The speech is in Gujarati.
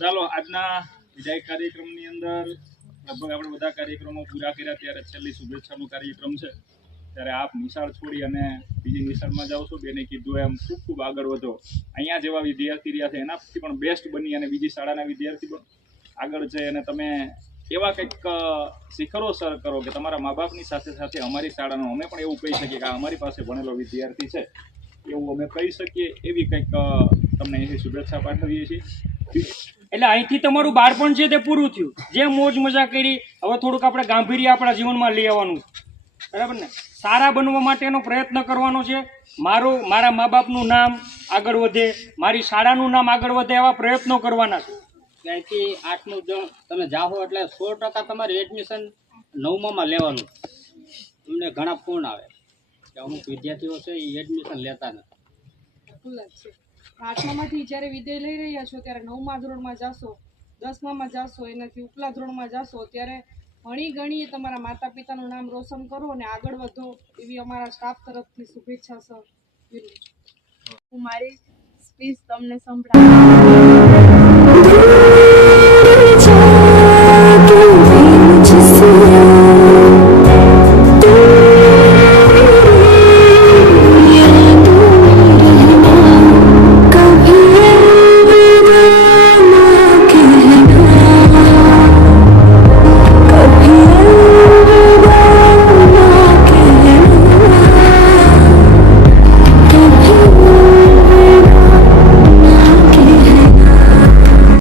ચાલો આજના વિદાય કાર્યક્રમની અંદર લગભગ આપણે બધા કાર્યક્રમો પૂરા કર્યા ત્યારે છેલ્લી શુભેચ્છાનો કાર્યક્રમ છે ત્યારે આપ નિશાળ છોડી અને બીજી નિશાળમાં જાઓ છો. બેને કીધું એમ ખૂબ ખૂબ આગળ વધો. અહીંયા જેવા વિદ્યાર્થી રહ્યા છે એનાથી પણ બેસ્ટ બની અને બીજી શાળાના વિદ્યાર્થી પણ આગળ જાય અને તમે એવા કંઈક શિખરો સર કરો કે તમારા મા બાપની સાથે સાથે અમારી શાળાનો અમે પણ એવું કહી શકીએ કે અમારી પાસે ભણેલો વિદ્યાર્થી છે એવું અમે કહી શકીએ. એવી કંઈક તમને એની શુભેચ્છા પાઠવીએ છીએ. એટલે અહીંથી તમારું બાળપણ છે તે પૂરું થયું. જે મોજ મજા કરી હવે થોડુંક આપણે ગાંભીર્ય આપણા જીવનમાં લઈ આવવાનું છે. બરાબર ને? સારા બનવા માટેનો પ્રયત્ન કરવાનો છે. મારા મા બાપનું નામ આગળ વધે, મારી શાળાનું નામ આગળ વધે એવા પ્રયત્નો કરવાના છે. ત્યાંથી 8મું તમે જાઓ એટલે 100% તમારે એડમિશન 9માં લેવાનું. તમને ઘણા ફોન આવે કે અમુક વિદ્યાર્થીઓ છે એ એડમિશન લેતા નથી. 8મામાંથી જ્યારે વિદાય લઈ રહ્યા છો ત્યારે 9મા ધોરણમાં જાશો, 10મામાં જાશો, એનાથી ઉપલા ધોરણમાં જાશો ત્યારે ઘણી ઘણી તમારા માતા પિતાનું નામ રોશન કરો અને આગળ વધો એવી અમારા સ્ટાફ તરફથી શુભેચ્છા સર. હું મારી સ્પીચ તમને સંભળાવું.